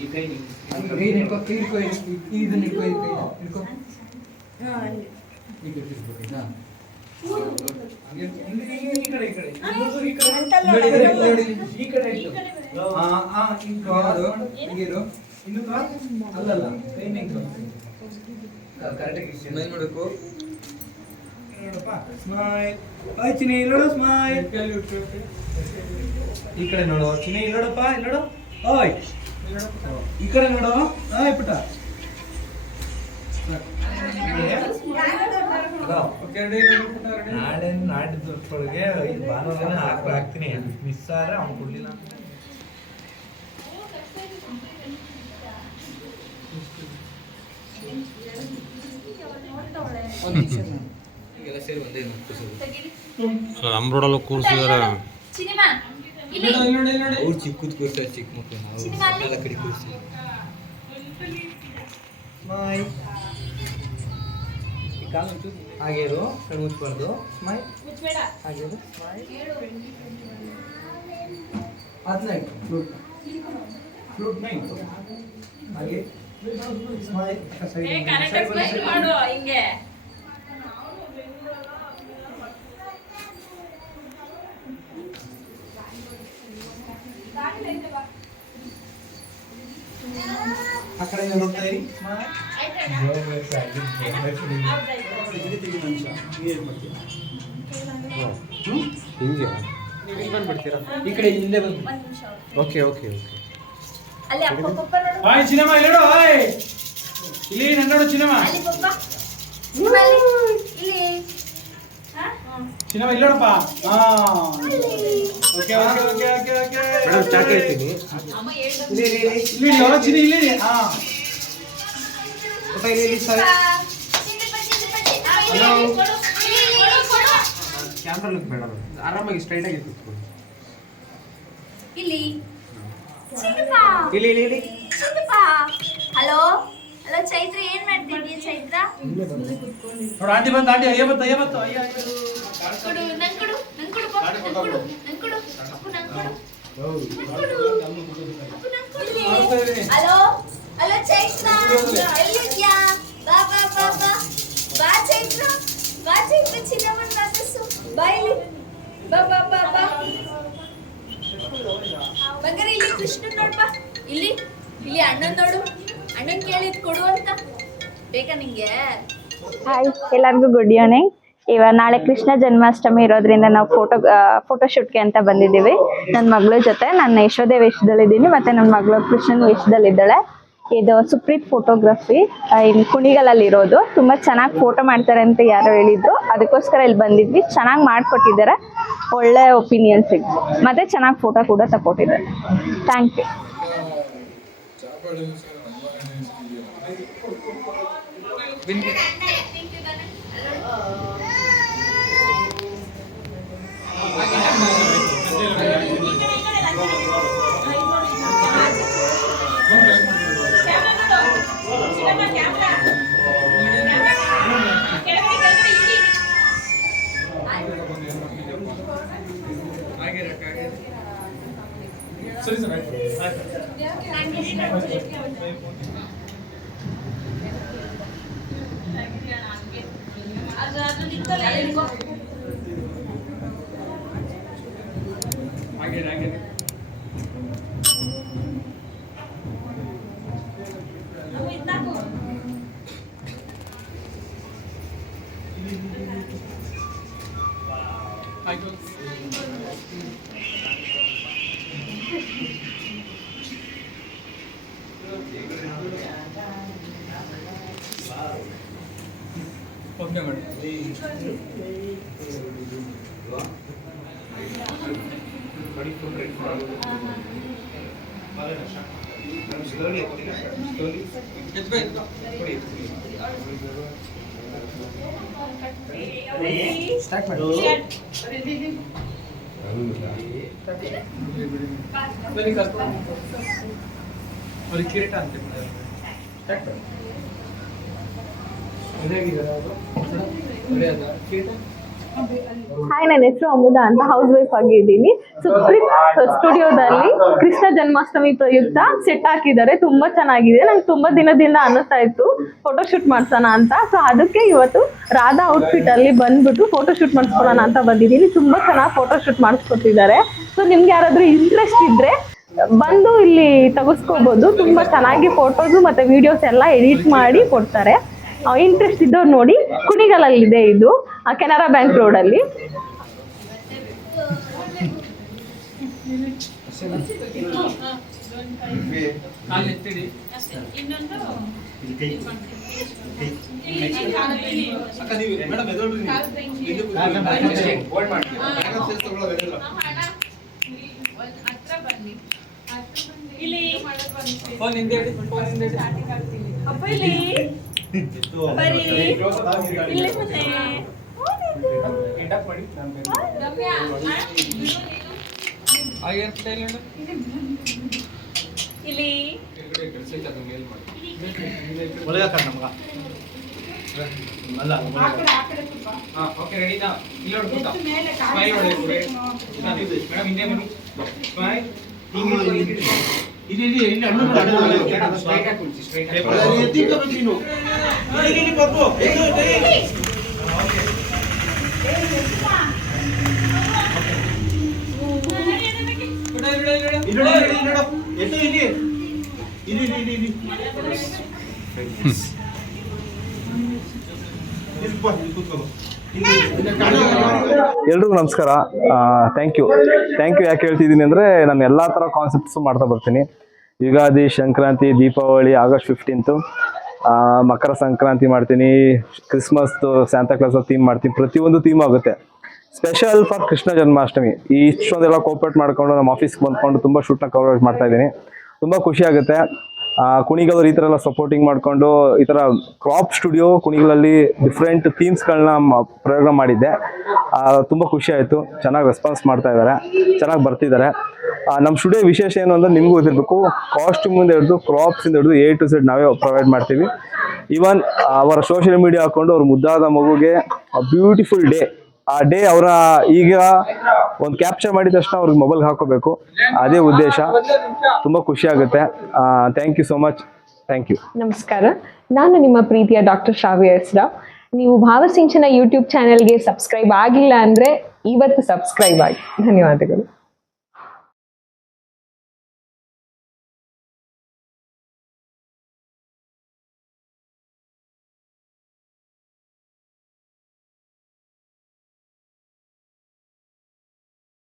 ಈ ಕಡೆ ಕೈ ಕೈ ಕೈ ಕೈ. ಈ ಅಲ್ಲಲ್ಲ ಕರೆಕ್ಟಾಗಿ ಸ್ಮೈಲ್ ಮಾಡಬೇಕು. ನೋಡಪ್ಪ. ಸ್ಮೈಲ್ ಹಾಯ್ ಚಿನಿ ಇಲ್ಲೋಡು ಸ್ಮೈಲ್ ಈ ಕಡೆ ನೋಡು ಚಿನ್ನ ಇಲ್ಲೋಡಪ್ಪ ಇಲ್ಲೋಡು ಓಯ್. ಈ ಕಡೆ ನೋಡು. ಹಾಯ್ ಪುಟ ನಾಳೆ ನಾಡಿದ್ದು ಇದು ಭಾನುವಾರ ಹಾಕ್ ಹಾಕ್ತೀನಿ. ಮಿಸ್ ಆದ್ರೆ ಅವ್ನು ಕೊಡ್ಲಿಲ್ಲ ಕೂರಿಸಿದಾರೆ. ಸಿನಿಮಾ ಇಲ್ಲಿ ಅವ್ರು ಚಿಕ್ಕದ್ ಕೂರ್ಸ್ತಾರೆ ಚಿಕ್ಕ ಮಕ್ಕಳು ನಾವು. ಎಲ್ಲ ಕಡೆ ಕೂರಿಸಿ. ಬಾಯ್ ಕಾಲು ಮುಚ್ಚು. ಹಾಗೆ ಇರು ಕಣ್ಣು ಸ್ಮೈಲ್ ಮುಚ್ಬೇಡ ಹಾಗೆ ಇರು ಸ್ಮೈಲ್ ಫ್ರೂಟ್ ಫ್ರೂಟ್ನ ಹಾಗೆ. ಸ್ಮೈಲ್ ಮಾಡು ಹಿಂಗೆ. ಆ ಕಡೆ ನೋಡ್ತಾ ಇರಿ. ಹಿಂಗೆ? ನೀವು ಇಲ್ಲಿ ಬಂದ್ಬಿಡ್ತೀರಾ? ಈ ಕಡೆ ಇಲ್ಲೇ ಬಂದು ಒಂದ್ ನಿಮಿಷ ಓಕೆ ಓಕೆ ಓಕೆ. ಅಲ್ಲಿ ಅಪ್ಪ ಪಪ್ಪ ನೋಡು. ಹಾಯ್ ಸಿನಿಮಾ ಇಲ್ಲೋಡು ಹಾಯ್. ಇಲ್ಲಿ ನನ್ನ ನೋಡು ಸಿನಿಮಾ ಅಲ್ಲಿ ಪಪ್ಪ ಅಲ್ಲಿ. ಇಲ್ಲಿ. ಹಾ? ಸಿನಿಮಾ ಇಲ್ಲೋಡಪ್ಪ. ಹಾ. Okay okay okay okay okay madam chat ಹೇಳ್ತೀನಿ ಅಮ್ಮ ಹೇಳ್ಬೇಕು. ಇಲ್ಲಿ ಇಲ್ಲಿ ಇಲ್ಲಿ ಇಲ್ಲಿ ಇಡಿ, ಓ, ಚಿನ್ನಿ ಇಲ್ಲಿ ಇಡಿ. ಹಾ ಪಪ್ಪ ಇಲ್ಲಿ ಇಲ್ಲಿ ಸರಿ ಚಿಂಟಪ್ಪ, ಚಿಂಟಪ್ಪ, ಚಿಂಟಪ್ಪ, ಇಲ್ಲಿ, Hello. ಇಲ್ಲಿ ಕೊಡು. ಇಲ್ಲಿ, ಇಲ್ಲಿ, ಇಲ್ಲಿ ಕೊಡು. ಕ್ಯಾಮ್ರಾ ಲುಕ್ ಬೇಡ ಆರಾಮಾಗಿ ಸ್ಟ್ರೈಟ್ ಆಗಿ ಕೂತ್ಕೊಳ್ಳಿ ಇಲ್ಲಿ ಚಿಂಟಪ್ಪ. ಇಲ್ಲಿ ಇಲ್ಲಿ ಇಲ್ಲಿ ಚಿಂಟಪ್ಪ. ಹಲೋ ಹಲೋ ಚೈತ್ರ ಏನ್ ಮಾಡ್ತಿದ್ಯಾ ಚೈತ್ರ ನೋಡು ಆಂಟಿ ಬಂತು ಆಂಟಿ ಅಯ್ಯ ಬಂತು ಅಯ್ಯ ಬಂತು ಅಯ್ಯ ಅಯ್ಯ. ಕೊಡು ನಂಗ್ ಕೊಡು ನಂಗ್ ಕೊಡು ಪಪ್ಪ, ನಂಗ್ ಕೊಡು ನಂಗ್ ಕೊಡು ಹಲೋ? ಹಲೋ ಚೈತ್ರ? ಎಲ್ಲಿದ್ಯಾ? ಬಾ ಬಾ ಬಾ ಬಾ. ಬಾ ಚೈತ್ರ. ಬಾ ಚೈತ್ರ ಚಿನ್ನಮ್ಮನ ಮಾತಾಡ್ಸು ಬಾ ಇಲ್ಲಿ. ಬಾ ಬಾ ಬಾ ಬಾ. ಬಂಗಾರ ಇಲ್ಲಿ ಕೃಷ್ಣನ್ ನೋಡ್ಬಾ ಇಲ್ಲಿ ಇಲ್ಲಿ ಅಣ್ಣನ್ ನೋಡು. ಅಣ್ಣನ್ ಕೇಳಿದ್ ಕೊಡು ಅಂತ. ಬೇಕಾ ನಿಂಗೆ? ಹಾಯ್ ಎಲ್ಲರಿಗೂ ಗುಡ್ ಈವ್ನಿಂಗ್ ಇವಾಗ ನಾಳೆ ಕೃಷ್ಣ ಜನ್ಮಾಷ್ಟಮಿ ಇರೋದ್ರಿಂದ ನಾವು ಫೋಟೋ ಫೋಟೋ ಶೂಟ್ಗೆ ಅಂತ ಬಂದಿದ್ದೀವಿ. ನನ್ನ ಮಗಳ ಜೊತೆ ನಾನು ಯಶೋದೆ ವೇಷದಲ್ಲಿದ್ದೀನಿ ಮತ್ತೆ ನನ್ನ ಮಗಳು ಕೃಷ್ಣನ್ ವೇಷದಲ್ಲಿದ್ದಾಳೆ ಇದು ಸುಪ್ರೀತ್ ಫೋಟೋಗ್ರಫಿ ಇಲ್ಲಿ ಕುಣಿಗಲಲ್ಲಿ ಇರೋದು. ತುಂಬ ಚೆನ್ನಾಗಿ ಫೋಟೋ ಮಾಡ್ತಾರೆ ಅಂತ ಯಾರೋ ಹೇಳಿದ್ರು. ಅದಕ್ಕೋಸ್ಕರ ಇಲ್ಲಿ ಬಂದಿದ್ವಿ. ಚೆನ್ನಾಗಿ ಮಾಡಿಕೊಟ್ಟಿದ್ದಾರೆ. ಒಳ್ಳೆ ಒಪಿನಿಯನ್ ಸಿಗ್ ಮತ್ತೆ ಚೆನ್ನಾಗಿ ಫೋಟೋ ಕೂಡ ತಗೊಟ್ಟಿದ್ದಾರೆ ಥ್ಯಾಂಕ್ ಯು ಆಯ್ತು ಅದು ಅದು ನಿಂತಲ್ಲ ಎಲ್ಲಿಗೋ ಹಾಗೆ ಹಾಗೆ ನಾವು ಇದ್ನಾಕು ಆಯ್ತು ಓಕೆ ಹಾಯ್ ನನ್ನ ಹೆಸರು ಅಮುದ ಅಂತ ಹೌಸ್ ವೈಫ್ ಆಗಿದ್ದೀನಿ ಸುಪ್ರೀತ್ ಸ್ಟುಡಿಯೋದಲ್ಲಿ ಕೃಷ್ಣ ಜನ್ಮಾಷ್ಟಮಿ ಪ್ರಯುಕ್ತ ಸೆಟ್ ಹಾಕಿದ್ದಾರೆ. ತುಂಬಾ ಚೆನ್ನಾಗಿದೆ. ನಂಗೆ ತುಂಬಾ ದಿನದಿಂದ ಅನ್ನಿಸ್ತಾ ಇತ್ತು. ಫೋಟೋಶೂಟ್ ಮಾಡ್ಸೋಣ ಅಂತ. ಸೊ ಅದಕ್ಕೆ ಇವತ್ತು ರಾಧಾ ಔಟ್ಫಿಟ್ ಅಲ್ಲಿ ಬಂದ್ಬಿಟ್ಟು ಫೋಟೋ ಶೂಟ್ ಮಾಡಿಸ್ಕೊಳ್ಳೋಣ ಅಂತ ಬಂದಿದ್ದೀನಿ. ತುಂಬಾ ಚೆನ್ನಾಗಿ ಫೋಟೋಶೂಟ್ ಮಾಡಿಸ್ಕೊಟ್ಟಿದ್ದಾರೆ. ಸೊ ನಿಮ್ಗೆ ಯಾರಾದ್ರೂ ಇಂಟ್ರೆಸ್ಟ್ ಇದ್ರೆ ಬಂದು ಇಲ್ಲಿ ತಗಸ್ಕೋಬಹುದು ತುಂಬಾ ಚೆನ್ನಾಗಿ ಫೋಟೋಸ್ ಮತ್ತೆ ವಿಡಿಯೋಸ್ ಎಲ್ಲ ಎಡಿಟ್ ಮಾಡಿ ಕೊಡ್ತಾರೆ. ಇಂಟ್ರೆಸ್ಟ್ ಇದ್ದವ್ರು ನೋಡಿ ಕುಣಿಗಲಲ್ಲಿದೆ ಇದು ಆ, ಕೆನರಾ ಬ್ಯಾಂಕ್ ರೋಡಲ್ಲಿ ಕಾಲು ಹಾಕೋಣ ನಮ್ಗ ಅಲ್ಲ ಹಾ ಓಕೆ ರೆಡಿ ನಾ ಇಲ್ಲಿ. ನೋಡು ಕೂತ ಸ್ಮೈಲ್ ಹೊಡೆದು ಮೇಡಮ್ ಹಿಂದೆ ಬನ್ನಿ ಸ್ಮೈಲ್ ఇది ఇది ఎన్ని అమ్మ స్ట్రైట్ గా కుంచి స్ట్రైట్ గా ఎత్తి ఇంకా పెట్టిను ఇది ఇది పప్పు ఇది ఇది ఇది కూర్చోదు ಎಲ್ರಿಗೂ ನಮಸ್ಕಾರ. ಥ್ಯಾಂಕ್ ಯು ಥ್ಯಾಂಕ್ ಯು ಯಾಕೆ ಹೇಳ್ತಿದ್ದೀನಿ ಅಂದರೆ ನಾನು ಎಲ್ಲ ಥರ ಕಾನ್ಸೆಪ್ಟ್ಸು ಮಾಡ್ತಾ ಬರ್ತೀನಿ. ಯುಗಾದಿ, ಸಂಕ್ರಾಂತಿ, ದೀಪಾವಳಿ, ಆಗಸ್ಟ್ ಫಿಫ್ಟೀನ್ತು ಮಕರ ಸಂಕ್ರಾಂತಿ ಮಾಡ್ತೀನಿ. ಕ್ರಿಸ್ಮಸ್ದು ಸ್ಯಾಂತಾ ಕ್ಲಾಸ್ ಥೀಮ್ ಮಾಡ್ತೀನಿ. ಪ್ರತಿಯೊಂದು ಥೀಮ್ ಆಗುತ್ತೆ. Special for Krishna Janmashtami. ಈ ಇಷ್ಟೊಂದೆಲ್ಲ ಕೋಪರೇಟ್ ಮಾಡ್ಕೊಂಡು ನಮ್ಮ ಆಫೀಸ್ಗೆ ಬಂದ್ಕೊಂಡು ತುಂಬ ಶೂಟ್ನ ಕವರೇಜ್ ಮಾಡ್ತಾ ಇದ್ದೀನಿ. ತುಂಬ ಖುಷಿ ಆಗುತ್ತೆ. ಆ, ಕುಣಿಗಲವ್ರು ಈ ಥರ ಎಲ್ಲ ಸಪೋರ್ಟಿಂಗ್ ಮಾಡಿಕೊಂಡು ಈ ಥರ ಕ್ರಾಪ್ ಸ್ಟುಡಿಯೋ ಕುಣಿಗಳಲ್ಲಿ ಡಿಫ್ರೆಂಟ್ ಥೀಮ್ಸ್ಗಳನ್ನ ಪ್ರಯೋಗ ಮಾಡಿದ್ದೆ. ತುಂಬ ಖುಷಿ ಆಯಿತು. ಚೆನ್ನಾಗಿ ರೆಸ್ಪಾನ್ಸ್ ಮಾಡ್ತಾ ಇದ್ದಾರೆ ಚೆನ್ನಾಗಿ ಬರ್ತಿದ್ದಾರೆ ನಮ್ಮ ಸ್ಟುಡಿಯೋ ವಿಶೇಷ ಏನು ಅಂದರೆ ನಿಮಗೂ ಗೊತ್ತಿರಬೇಕು. ಕಾಸ್ಟ್ಯೂಮಿಂದ ಹಿಡಿದು ಕ್ರಾಪ್ಸಿಂದ ಹಿಡಿದು ಎ ಟು ಸೆಡ್ ನಾವೇ ಪ್ರೊವೈಡ್ ಮಾಡ್ತೀವಿ. ಈವನ್ ಅವರ ಸೋಷಿಯಲ್ ಮೀಡಿಯಾ ಹಾಕೊಂಡು ಅವ್ರ ಮುದ್ದಾದ ಮಗುಗೆ ಬ್ಯೂಟಿಫುಲ್ ಡೇ ಆ ಡೇ ಅವರ ಈಗ ಒಂದು ಕ್ಯಾಪ್ಚರ್ ಮಾಡಿದ ತಕ್ಷಣ ಅವ್ರಿಗೆ ಮೊಬೈಲ್ಗೆ ಹಾಕೋಬೇಕು. ಅದೇ ಉದ್ದೇಶ. ತುಂಬಾ ಖುಷಿ ಆಗುತ್ತೆ. Thank you so much thank you ನಮಸ್ಕಾರ. ನಾನು ನಿಮ್ಮ ಪ್ರೀತಿಯ ಡಾಕ್ಟರ್ ಶ್ರಾವ್ಯ ಹೆಸ್ರಾ ನೀವು ಭಾವಸಿಂಚನ ಯೂಟ್ಯೂಬ್ ಚಾನೆಲ್ಗೆ ಸಬ್ಸ್ಕ್ರೈಬ್ ಆಗಿಲ್ಲ ಅಂದರೆ ಇವತ್ತು ಸಬ್ಸ್ಕ್ರೈಬ್ ಆಗಿ. ಧನ್ಯವಾದಗಳು.